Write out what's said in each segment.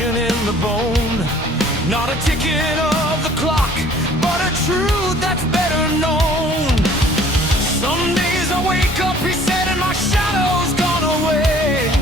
In the bone, not a ticket of the clock, but a truth that's better known. Some days I wake up, he said, and my shadow's gone away.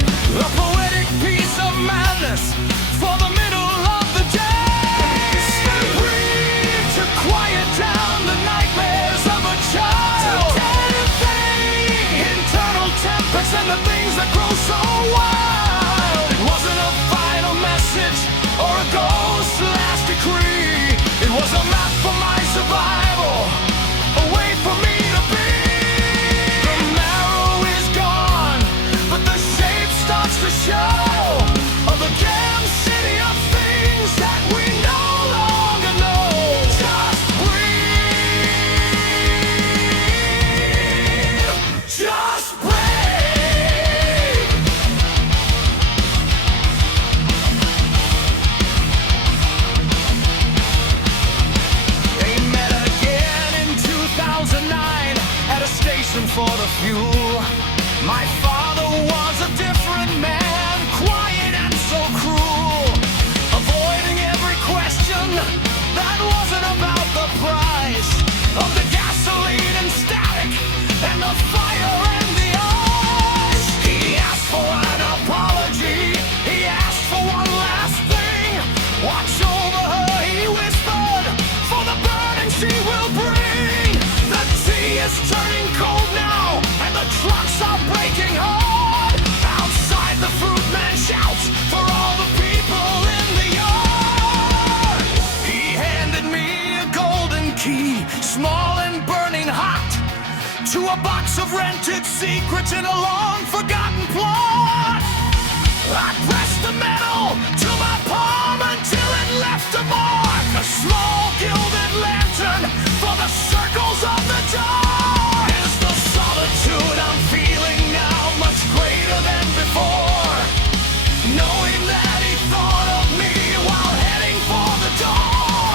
A poetic piece of madness for the middle of the day. Stay breathe to quiet down the nightmares of a child. To elevate internal tempest and the things that grow so wild. It wasn't a final message or a ghost's last decree. It was a map for my survival, a way for me to be. The marrow is gone, but the shape starts to show of the damn city of things that we no longer know. Just breathe. Just breathe. For the fuel, my father was a different man, quiet and so cruel, avoiding every question that wasn't about the price of the gasoline and static and the fire and the ice. He asked for an apology, he asked for one last thing. Watch over her, he whispered, for the burning she will bring. The tea is turning cold now, and the trucks are breaking hard. Outside the fruit man shouts for all the people in the yard. He handed me a golden key, small and burning hot, to a box of rented secrets in a long forgotten plot. I pressed the metal to my palm until it left a mark, a small gilded lantern for the circles of the dark. Is the solitude I'm feeling now much greater than before, knowing that he thought of me while heading for the door.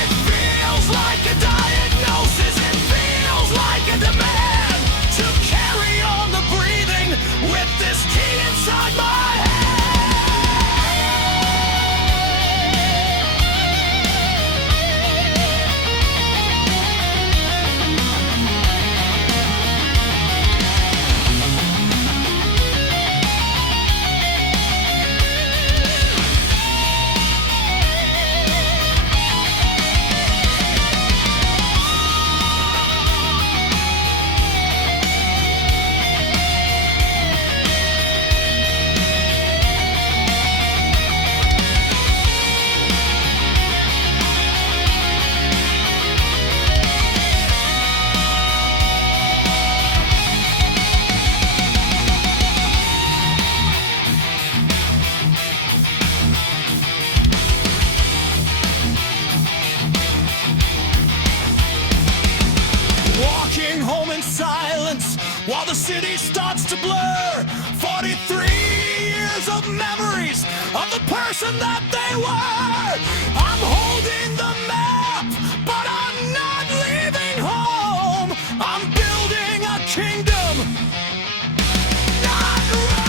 It feels like a diagnosis, it feels like a demand to carry on the breathing with this key inside my head. While the city starts to blur, 43 years of memories of the person that they were. I'm holding the map, but I'm not leaving home. I'm building a kingdom, not Rome.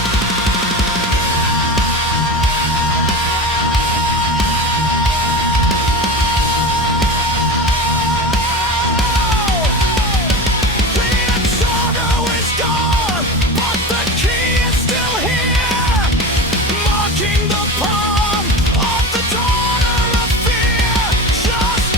Just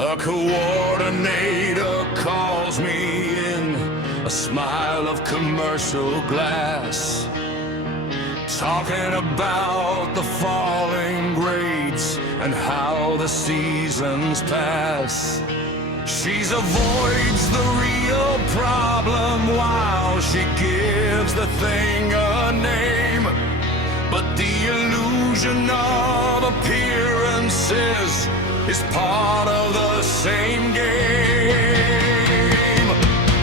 A coordinator calls me in, a smile of commercial glass, talking about the falling grades and how the seasons pass. She avoids the real problem while she gives the thing a name. But the illusion of appearances is part of the same game.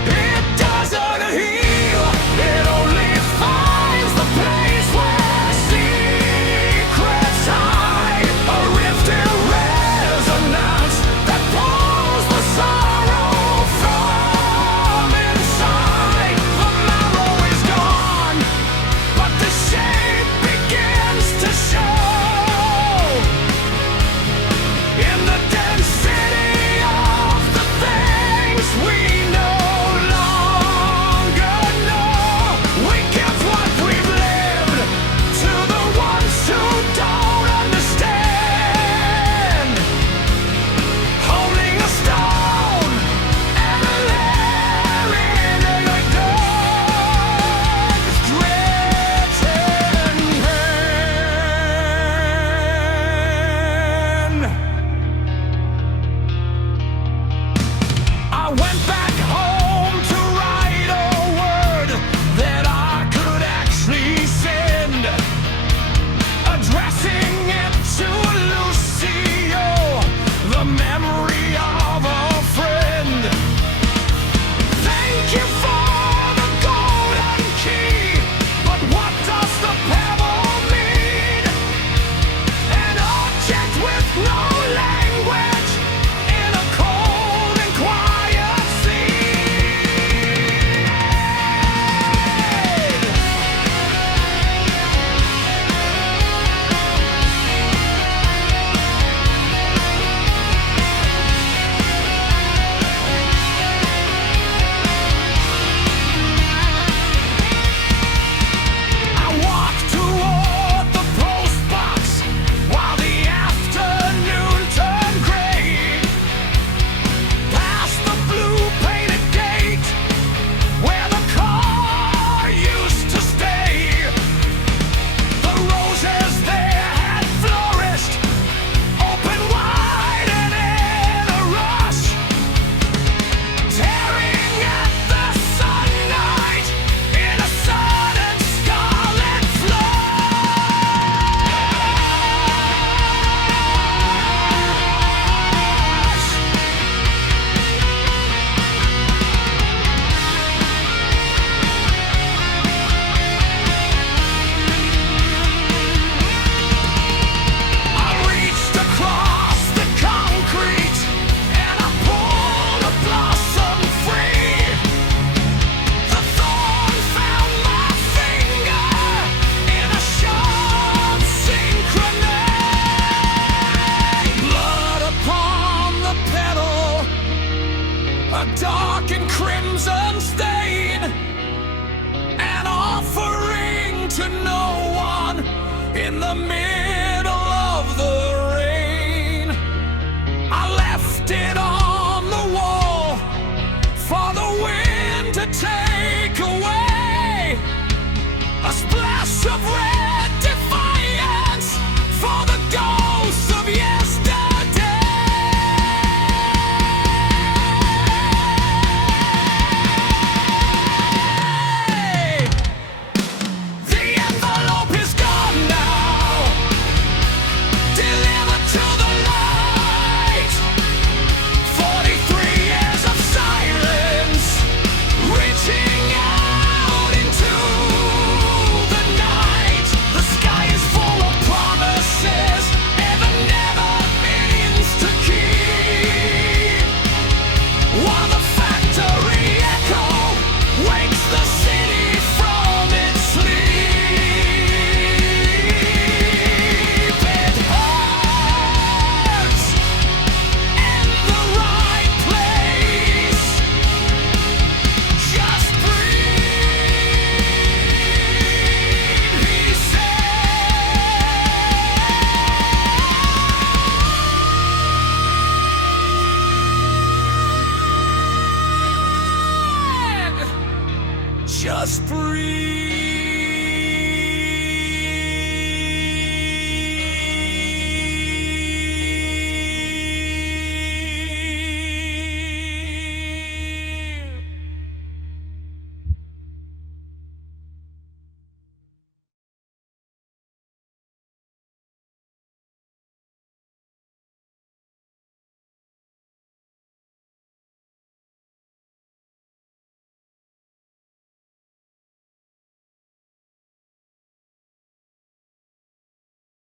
It doesn't heal, it only finds the place where secrets hide. A rift in resonance that pulls the sorrow from inside. The marrow is gone, but the shape begins to show. In the density of the things we no longer know, we give what we've lived to the ones who don't understand. Holding a stone and laying in a dark, gritting pen. I went back home to write a word that I could actually send, addressing it to Lucio, the memory of a friend. Thank you for the golden key, but what does the pebble mean? An object with no language in a cold and quiet sea. I walked toward the post box while the afternoon turned gray, past the blue painted gate where the car used to stay. The roses there had flourished, open wide and in a rush, tearing at the sunlight in a sudden scarlet flush. I reached across the concrete and I pulled a blossom free. The thorn found my finger in a sharp synchrony. Blood upon the petal, a dark and crimson stain, an offering to no one in the middle of the rain. I left it on the wall for the wind to take away. A splash of red defiance for the ghosts of yesterday. The envelope is gone now. just breathe.